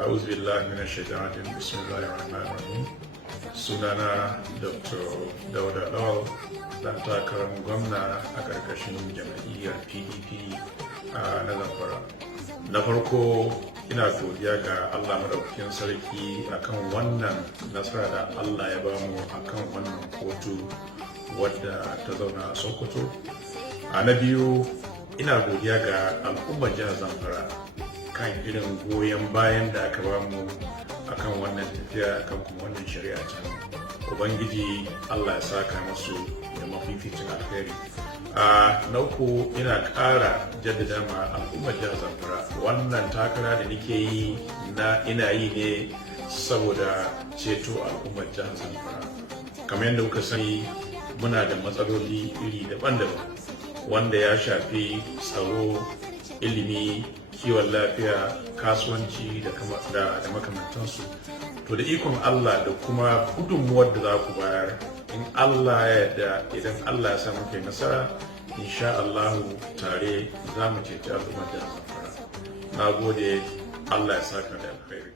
أعوذ بالله من الشيطان الرجيم بسم الله الرحمن الرحيم sunana Dr. Dauda Lawal dan takarar gwamna a ƙarƙashin jam'iyyar PDP na Zamfara. Na farko ina godiya ga Allah madaukakin sarki akan wannan nasara da Allah ya bamu akan wannan kotu wadda ta zauna a Sokoto. Na biyu ina godiya ga al'ummar jihar Zamfara kan irin goyon bayan da aka bamu akan wannan tafiya akan kuma wannan shari'a ta ubangiji Allah ya saka musu da mafificin alheri. Na uku ina ƙara jaddada ma al'ummar jihar Zamfara wannan takara da nake yi ina yi ne saboda ceto al'ummar jihar Zamfara. Kamar yadda kuka sani muna da matsaloli iri daban-daban wanda ya shafi tsaro, ilimi, kiwon lafiya, kasuwanci da makamantansu. To da ikon Allah da kuma gudunmuwar da za ku bayar, in Allah ya yarda, idan Allah ya sa muke nasara, insha Allahu tare za mu ceci al'ummar da Zamfara. Na gode, Allah ya saka da alkhairi.